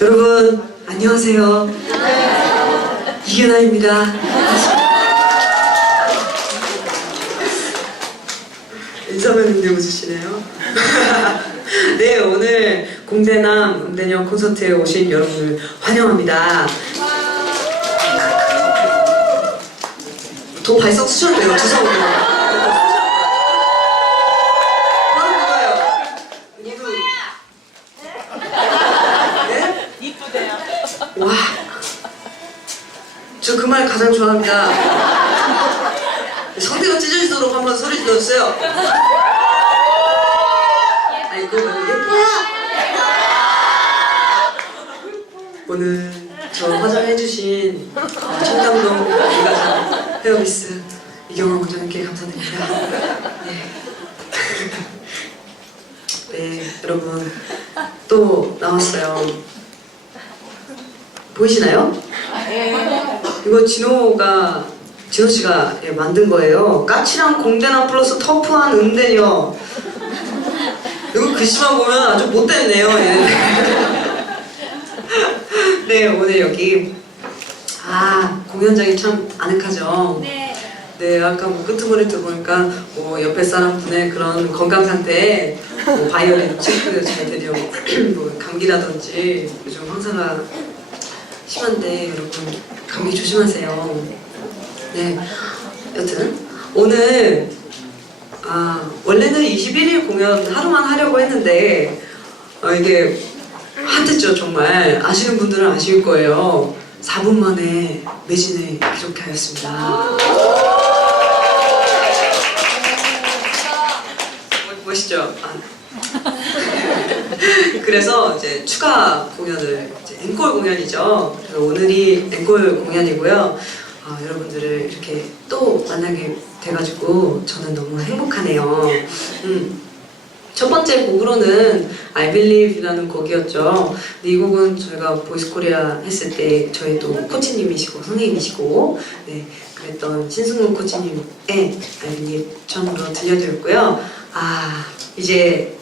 여러분 안녕하세요. 이은아입니다. 인사만 웃으시네요. 네 오늘 공대남 음대녀 콘서트에 오신 여러분을 환영합니다. 더 발성 돼요. 죄송합니다. 바로 그거예요. 모두 네? 이쁘대요. 와. 저 그 말 가장 좋아합니다. 성대가 찢어지도록 한번 소리 질러주세요. 아이고, 예뻐요. 오늘 저 화장해주신 청담동 이가장 헤어미스 이경원 원장님께 감사드립니다. 네. 네, 여러분 또 나왔어요. 보이시나요? 이거 진호가 진호 씨가 예, 만든 거예요. 까칠한 공대남 플러스 터프한 음대녀. 이거 글씨만 보면 아주 못됐네요. 예. 네 오늘 여기 아 공연장이 참 아늑하죠. 네. 네, 아까 뭐 끄트머리 들어보니까 뭐 옆에 사람 분의 그런 건강 상태에 뭐 바이올린 체크 잘 되려 뭐 감기라든지 요즘 황사가 심한데 여러분 감기 조심하세요. 네, 여튼 오늘 아 원래는 21일 공연 하루만 하려고 했는데 어, 이게 핫했죠 정말 아시는 분들은 아실 거예요. 4분 만에 매진을 기록하였습니다. 멋- 멋있죠? 아. 그래서 이제 추가 공연을 이제 앵콜 공연이죠. 그래서 오늘이 앵콜 공연이고요. 아, 여러분들을 이렇게 또 만나게 돼가지고 저는 너무 행복하네요. 음. 첫 번째 곡으로는 I Believe라는 곡이었죠. 근데 이 곡은 저희가 보이스 코리아 했을 때 저희 또 코치님이시고 선생님이시고 네, 그랬던 신승문 코치님의 I Believe 처음으로 들려드렸고요. 아 이제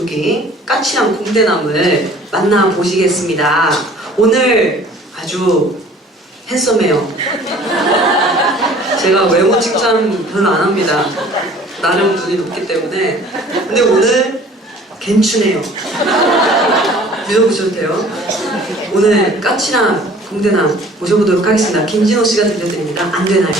여기 까칠한 공대남을 만나 보시겠습니다. 오늘 아주 핸섬해요. 제가 외모 칭찬 별로 안 합니다. 나름 눈이 높기 때문에. 근데 오늘 괜찮네요. 믿어보셔도 돼요. 오늘 까칠한 공대남 모셔보도록 하겠습니다. 김진호 씨가 들려드립니다. 안 되나요?